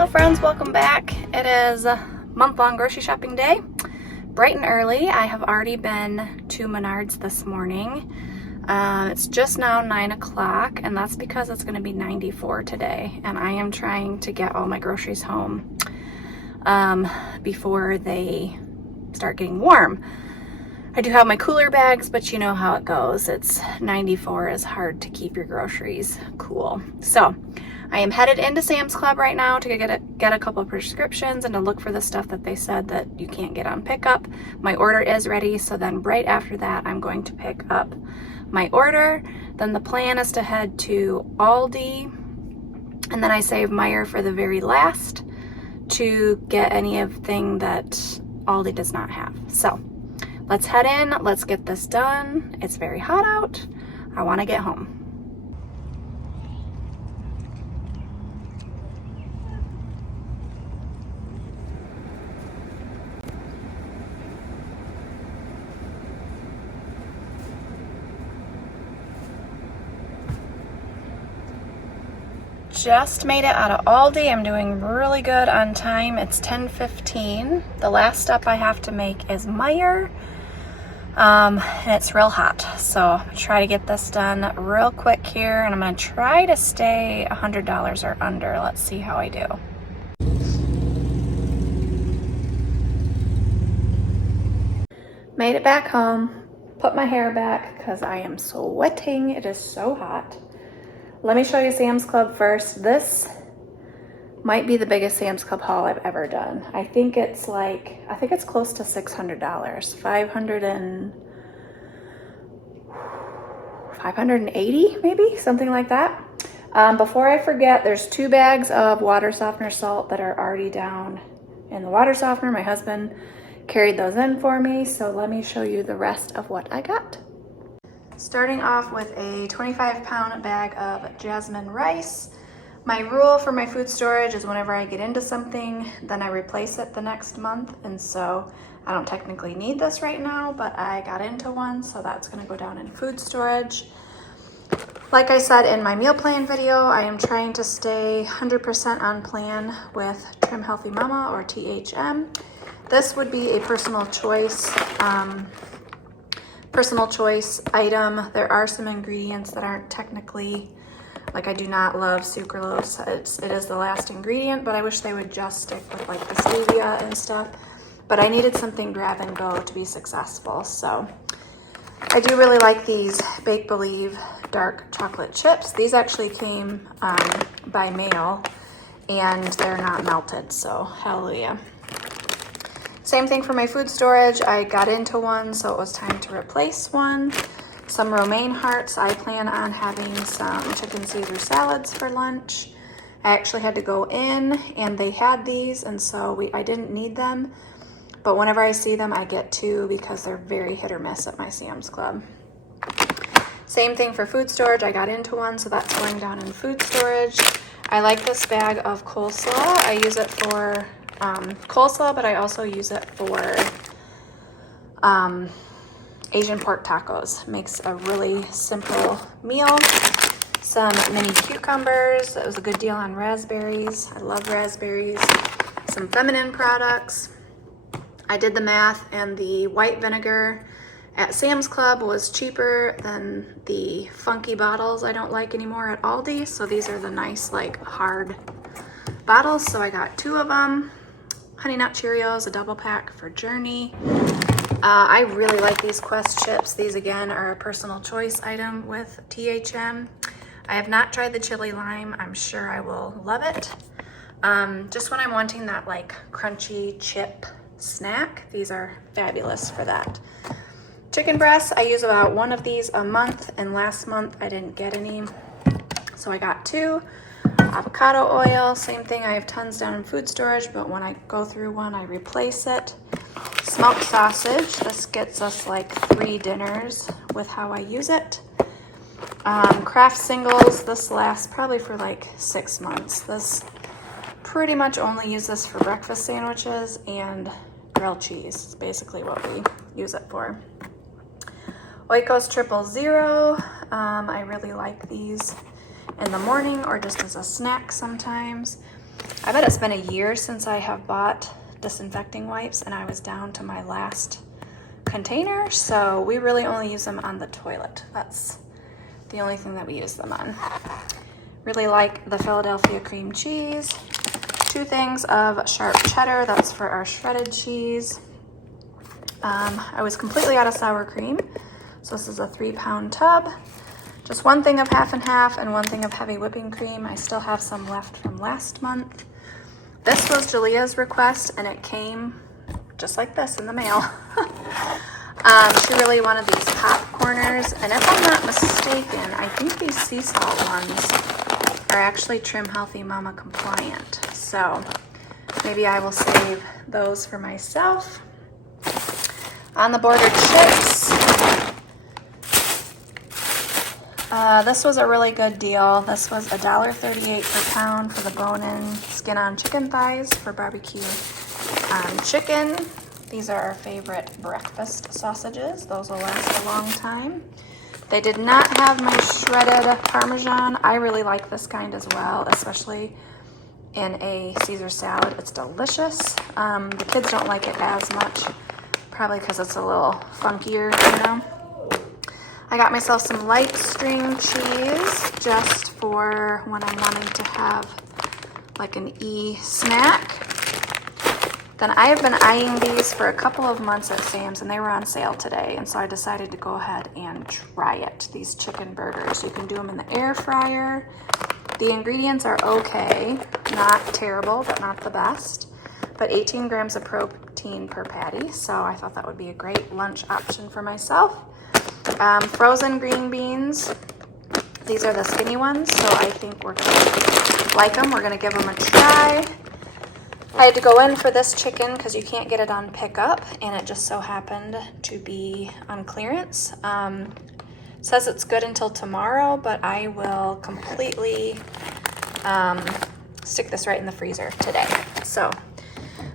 Hello friends, welcome back. It is a month-long grocery shopping day. Bright and early. I have already been to Menards this morning. It's just now 9 o'clock and that's because it's going to be 94 today and I am trying to get all my groceries home before they start getting warm. I do have my cooler bags, but you know how it goes. It's 94 is hard to keep your groceries cool. So I am headed into Sam's Club right now to get a couple of prescriptions and to look for the stuff that they said that you can't get on pickup. My order is ready, so then right after that I'm going to pick up my order. Then the plan is to head to Aldi, and then I save Meijer for the very last to get anything that Aldi does not have. So let's head in, let's get this done. It's very hot out. I want to get home. Just made it out of Aldi. I'm doing really good on time. It's 10:15. The last stop I have to make is Meijer. And it's real hot. So I'm gonna try to get this done real quick here, and I'm gonna try to stay $100 or under. Let's see how I do. Made it back home. Put my hair back because I am sweating. It is so hot. Let me show you Sam's Club first. This might be the biggest Sam's Club haul I've ever done. I think it's close to $600. 580 maybe, something like that. Before I forget, there's 2 bags of water softener salt that are already down in the water softener. My husband carried those in for me, so let me show you the rest of what I got. Starting off with a 25-pound bag of jasmine rice. My rule for my food storage is whenever I get into something, then I replace it the next month. And so I don't technically need this right now, but I got into one, so that's gonna go down in food storage. Like I said in my meal plan video, I am trying to stay 100% on plan with Trim Healthy Mama, or THM. This would be a personal choice item. There are some ingredients that aren't technically, like I do not love sucralose. It is the last ingredient, but I wish they would just stick with like the stevia and stuff. But I needed something grab and go to be successful. So I do really like these Bake Believe dark chocolate chips. These actually came by mail and they're not melted, so hallelujah. Same thing for my food storage. I got into one, so it was time to replace one. Some romaine hearts. I plan on having some chicken Caesar salads for lunch. I actually had to go in and they had these, and so I didn't need them. But whenever I see them, I get 2 because they're very hit or miss at my Sam's Club. Same thing for food storage. I got into one, so that's going down in food storage. I like this bag of coleslaw. I use it for coleslaw, but I also use it for Asian pork tacos. Makes a really simple meal. Some mini cucumbers. That was a good deal on raspberries. I love raspberries. Some feminine products. I did the math, and the white vinegar at Sam's Club was cheaper than the funky bottles I don't like anymore at Aldi. So these are the nice, like, hard bottles. So I got 2 of them. Honey Nut Cheerios, a double pack for Journey. I really like these Quest chips. These again are a personal choice item with THM. I have not tried the chili lime. I'm sure I will love it. Just when I'm wanting that like crunchy chip snack, these are fabulous for that. Chicken breasts, I use about 1 of these a month, and last month I didn't get any, so I got 2. Avocado oil, same thing. I have tons down in food storage, but when I go through one, I replace it. Smoked sausage. This gets us like 3 dinners with how I use it. Kraft singles. This lasts probably for like 6 months. This pretty much only use this for breakfast sandwiches and grilled cheese. It's basically what we use it for. Oikos 000. I really like these in the morning or just as a snack sometimes. I bet it's been a year since I have bought disinfecting wipes, and I was down to my last container, so we really only use them on the toilet. That's the only thing that we use them on. Really like the Philadelphia cream cheese. 2 things of sharp cheddar, that's for our shredded cheese. I was completely out of sour cream, so this is a 3-pound tub. Just 1 thing of half and half and 1 thing of heavy whipping cream. I still have some left from last month. This was Julia's request, and it came just like this in the mail. She really wanted these popcorners, and if I'm not mistaken, I think these sea salt ones are actually Trim Healthy Mama compliant. So maybe I will save those for myself. On the border, chips. This was a really good deal. This was $1.38 per pound for the bone-in skin-on chicken thighs for barbecue chicken. These are our favorite breakfast sausages. Those will last a long time. They did not have my shredded Parmesan. I really like this kind as well, especially in a Caesar salad. It's delicious. The kids don't like it as much, probably because it's a little funkier, you know. I got myself some light string cheese just for when I'm wanting to have like an snack. Then I have been eyeing these for a couple of months at Sam's, and they were on sale today, and so I decided to go ahead and try it. These chicken burgers. You can do them in the air fryer. The ingredients are okay, not terrible, but not the best. But 18 grams of protein per patty, so I thought that would be a great lunch option for myself. Frozen green beans. These are the skinny ones, so I think we're gonna like them. We're gonna give them a try. I had to go in for this chicken because you can't get it on pickup, and it just so happened to be on clearance. Says it's good until tomorrow, but I will completely stick this right in the freezer today. So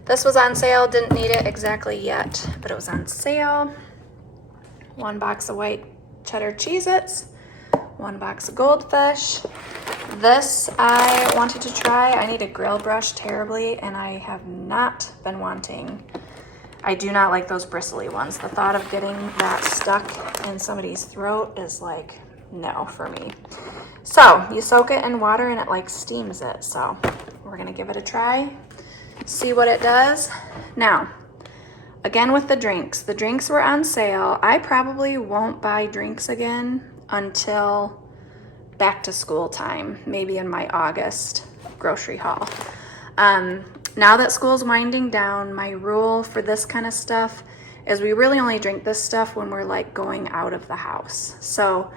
this was on sale. Didn't need it exactly yet, but it was on sale. 1 box of white cheddar Cheez-Its, 1 box of Goldfish. This I wanted to try. I need a grill brush terribly, and I have not been wanting. I do not like those bristly ones. The thought of getting that stuck in somebody's throat is like, no for me. So you soak it in water and it like steams it. So we're gonna give it a try, see what it does. Now, again with the drinks were on sale. I probably won't buy drinks again until back to school time, maybe in my August grocery haul. Now that school's winding down, my rule for this kind of stuff is we really only drink this stuff when we're like going out of the house. So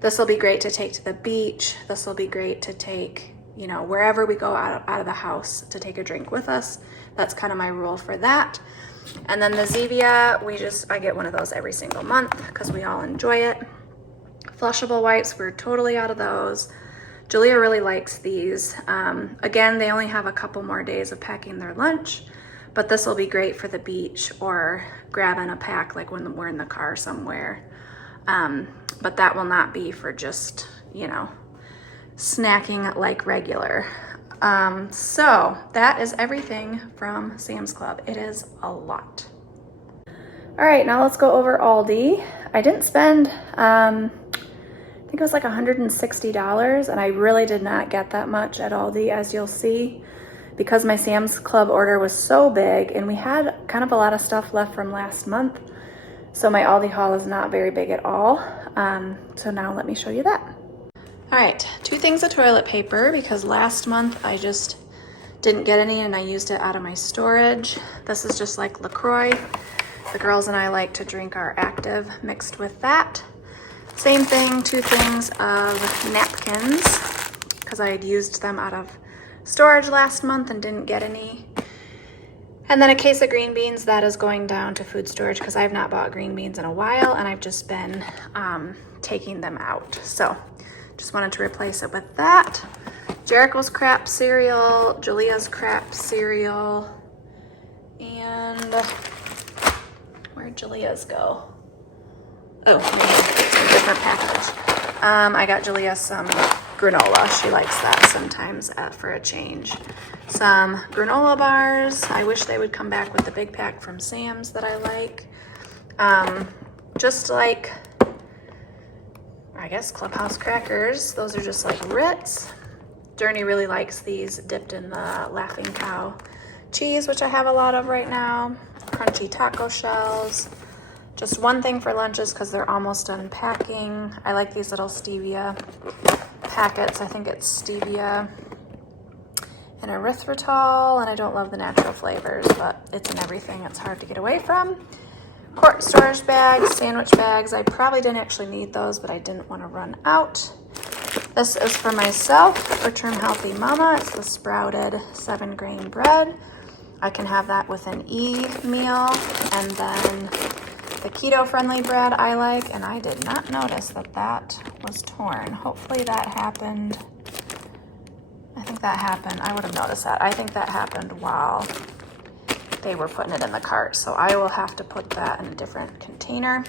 this will be great to take to the beach. This will be great to take, you know, wherever we go out of the house to take a drink with us. That's kind of my rule for that. And then the Zevia, I get one of those every single month because we all enjoy it. Flushable wipes, we're totally out of those. Julia really likes these. Again, they only have a couple more days of packing their lunch, but this will be great for the beach or grabbing a pack like when we're in the car somewhere. But that will not be for just, you know, snacking like regular. So that is everything from Sam's Club. It is a lot. All right, now let's go over Aldi. I didn't spend, I think it was like $160, and I really did not get that much at Aldi, as you'll see, because my Sam's Club order was so big, and we had kind of a lot of stuff left from last month, so my Aldi haul is not very big at all. So now let me show you that. All right, 2 things of toilet paper, because last month I just didn't get any and I used it out of my storage. This is just like LaCroix. The girls and I like to drink our Active mixed with that. Same thing, 2 things of napkins, because I had used them out of storage last month and didn't get any. And then a case of green beans that is going down to food storage because I've not bought green beans in a while and I've just been taking them out. So just wanted to replace it with that. Jericho's crap cereal, Julia's crap cereal, and where'd Julia's go? Oh, maybe it's a different package. I got Julia some granola. She likes that sometimes for a change. Some granola bars. I wish they would come back with the big pack from Sam's that I like. Just like, I guess, Clubhouse crackers. Those are just like Ritz. Journey really likes these dipped in the Laughing Cow cheese, which I have a lot of right now. Crunchy taco shells. Just one thing for lunches because they're almost done packing. I like these little stevia packets. I think it's stevia and erythritol, and I don't love the natural flavors, but it's in everything. It's hard to get away from. Quart storage bags, sandwich bags. I probably didn't actually need those, but I didn't want to run out. This is for myself, for Trim Healthy Mama. It's the sprouted 7-grain bread. I can have that with an E meal, and then the keto-friendly bread I like, and I did not notice that that was torn. Hopefully that happened. I think that happened. I would have noticed that. I think that happened while they were putting it in the cart, so I will have to put that in a different container.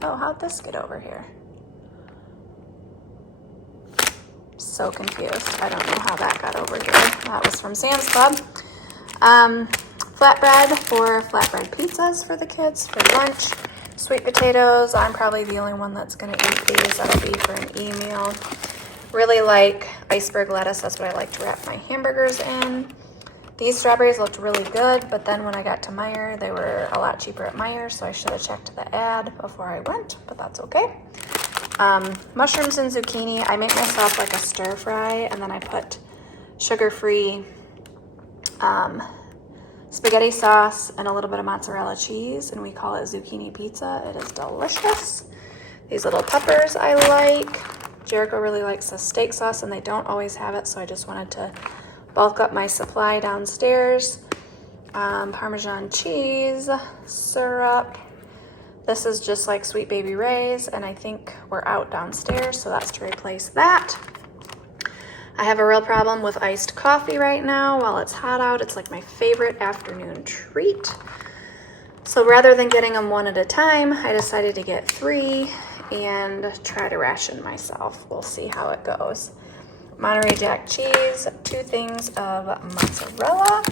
Oh, how'd this get over here? So confused. I don't know how that got over here. That was from Sam's Club. Flatbread for flatbread pizzas for the kids for lunch. Sweet potatoes. I'm probably the only one that's going to eat these. That'll be for an e-meal. Really like iceberg lettuce. That's what I like to wrap my hamburgers in. These strawberries looked really good, but then when I got to Meijer, they were a lot cheaper at Meijer, so I should have checked the ad before I went, but that's okay. Mushrooms and zucchini. I make myself like a stir fry, and then I put sugar-free spaghetti sauce and a little bit of mozzarella cheese, and we call it zucchini pizza. It is delicious. These little peppers I like. Jericho really likes the steak sauce, and they don't always have it, so I just wanted to bulk up my supply downstairs. Parmesan cheese, syrup. This is just like Sweet Baby Ray's, and I think we're out downstairs, so that's to replace that. I have a real problem with iced coffee right now. While it's hot out, it's like my favorite afternoon treat. So rather than getting them one at a time, I decided to get 3 and try to ration myself. We'll see how it goes. Monterey Jack cheese, 2 things of mozzarella.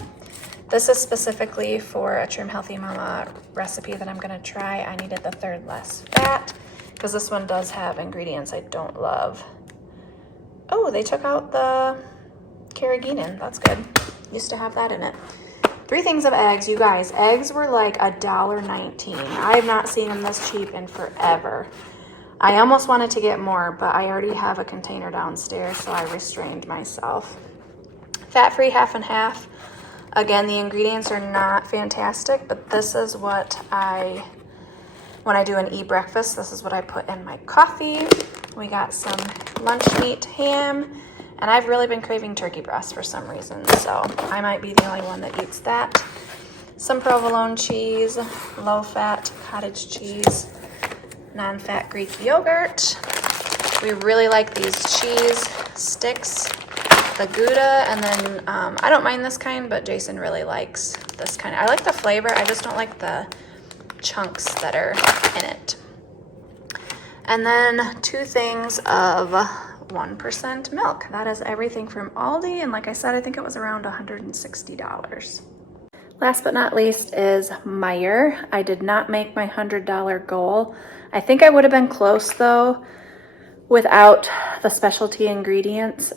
This is specifically for a Trim Healthy Mama recipe that I'm gonna try. I needed the 3rd less fat because this one does have ingredients I don't love. Oh, they took out the carrageenan. That's good. Used to have that in it. 3 things of eggs. You guys, eggs were like $1.19. I have not seen them this cheap in forever. I almost wanted to get more, but I already have a container downstairs, so I restrained myself. Fat-free half and half. Again, the ingredients are not fantastic, but this is what when I do an e-breakfast, this is what I put in my coffee. We got some lunch meat ham, and I've really been craving turkey breast for some reason, so I might be the only one that eats that. Some provolone cheese, low-fat cottage cheese, non-fat Greek yogurt. We really like these cheese sticks, the Gouda, and then I don't mind this kind, but Jason really likes this kind. I like the flavor, I just don't like the chunks that are in it. And then 2 things of 1% milk. That is everything from Aldi, and like I said, I think it was around $160. Last but not least is Meijer. I did not make my $100 goal. I think I would have been close though without the specialty ingredients.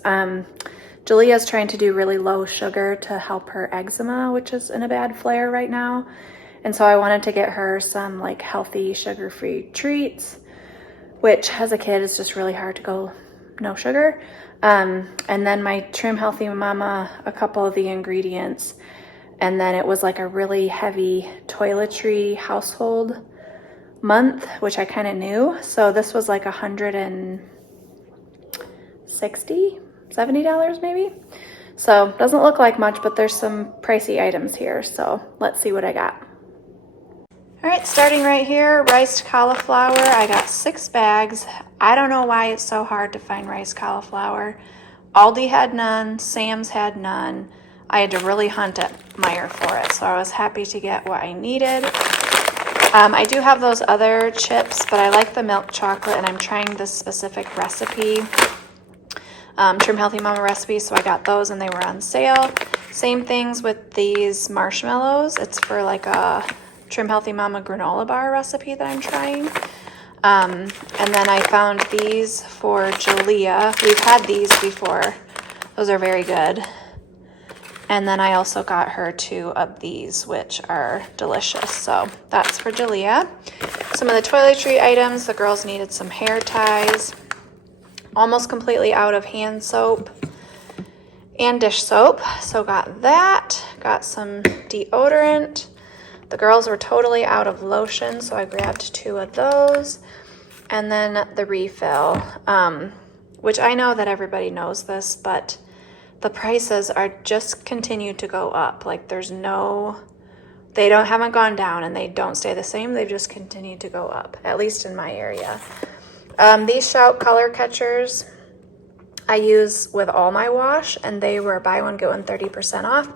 Julia's trying to do really low sugar to help her eczema, which is in a bad flare right now. And so I wanted to get her some like healthy sugar-free treats, which as a kid is just really hard to go no sugar. And then my Trim Healthy Mama, a couple of the ingredients. And then it was like a really heavy toiletry household month, which I kind of knew. So this was like $160, $70 maybe. So doesn't look like much, but there's some pricey items here. So let's see what I got. All right, starting right here, riced cauliflower. I got 6 bags. I don't know why it's so hard to find riced cauliflower. Aldi had none, Sam's had none. I had to really hunt at Meijer for it, so I was happy to get what I needed. I do have those other chips, but I like the milk chocolate, and I'm trying this specific recipe, Trim Healthy Mama recipe, so I got those and they were on sale. Same things with these marshmallows. It's for like a Trim Healthy Mama granola bar recipe that I'm trying. And then I found these for Jalea. We've had these before. Those are very good. And then I also got her 2 of these, which are delicious. So that's for Jalea. Some of the toiletry items, the girls needed some hair ties. Almost completely out of hand soap and dish soap. So got that. Got some deodorant. The girls were totally out of lotion, so I grabbed 2 of those. And then the refill, which I know that everybody knows this, but the prices are just continue to go up. Like they haven't gone down and they don't stay the same. They've just continued to go up, at least in my area. These Shout color catchers I use with all my wash, and they were buy one, get one 30% off.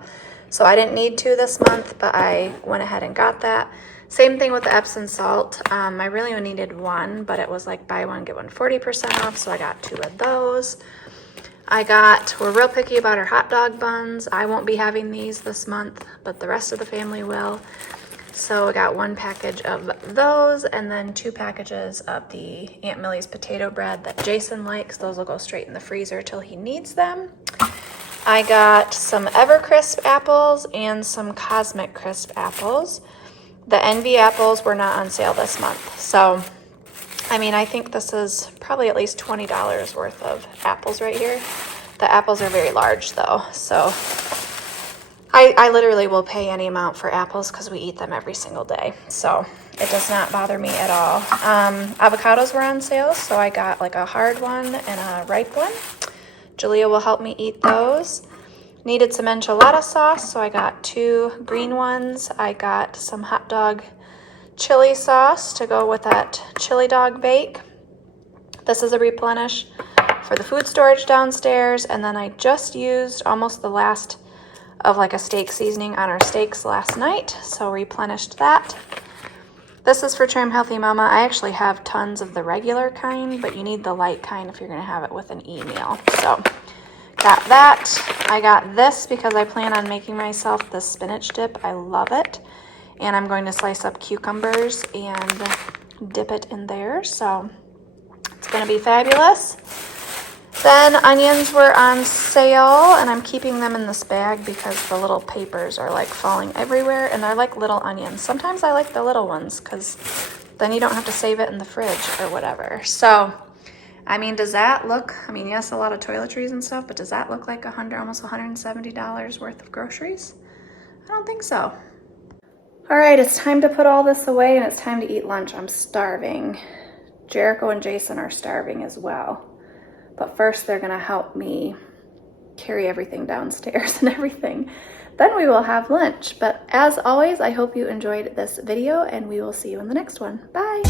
So I didn't need 2 this month, but I went ahead and got that. Same thing with the Epsom salt. I really only needed 1, but it was like buy one, get one 40% off. So I got 2 of those. We're real picky about our hot dog buns. I won't be having these this month, but the rest of the family will. So I got 1 package of those, and then 2 packages of the Aunt Millie's potato bread that Jason likes. Those will go straight in the freezer till he needs them. I got some Evercrisp apples and some Cosmic Crisp apples. The Envy apples were not on sale this month. So, I mean, I think this is probably at least $20 worth of apples right here. The apples are very large though, so I literally will pay any amount for apples because we eat them every single day. So it does not bother me at all. Avocados were on sale, so I got like a hard one and a ripe one. Jalea will help me eat those. Needed some enchilada sauce, so I got 2 green ones. I got some hot dog chili sauce to go with that chili dog bake. This is a replenish for the food storage downstairs, and then I just used almost the last of like a steak seasoning on our steaks last night, so replenished that. This is for Trim Healthy Mama. I actually have tons of the regular kind, but you need the light kind if you're gonna have it with an e-meal. So got that. I got this because I plan on making myself this spinach dip. I love it. And I'm going to slice up cucumbers and dip it in there. So it's going to be fabulous. Then onions were on sale, and I'm keeping them in this bag because the little papers are like falling everywhere, and they're like little onions. Sometimes I like the little ones because then you don't have to save it in the fridge or whatever. So, I mean, does that look, I mean, yes, a lot of toiletries and stuff, but does that look like almost $170 worth of groceries? I don't think so. All right, it's time to put all this away, and it's time to eat lunch. I'm starving. Jericho and Jason are starving as well. But first, they're gonna help me carry everything downstairs and everything. Then we will have lunch. But as always, I hope you enjoyed this video, and we will see you in the next one. Bye.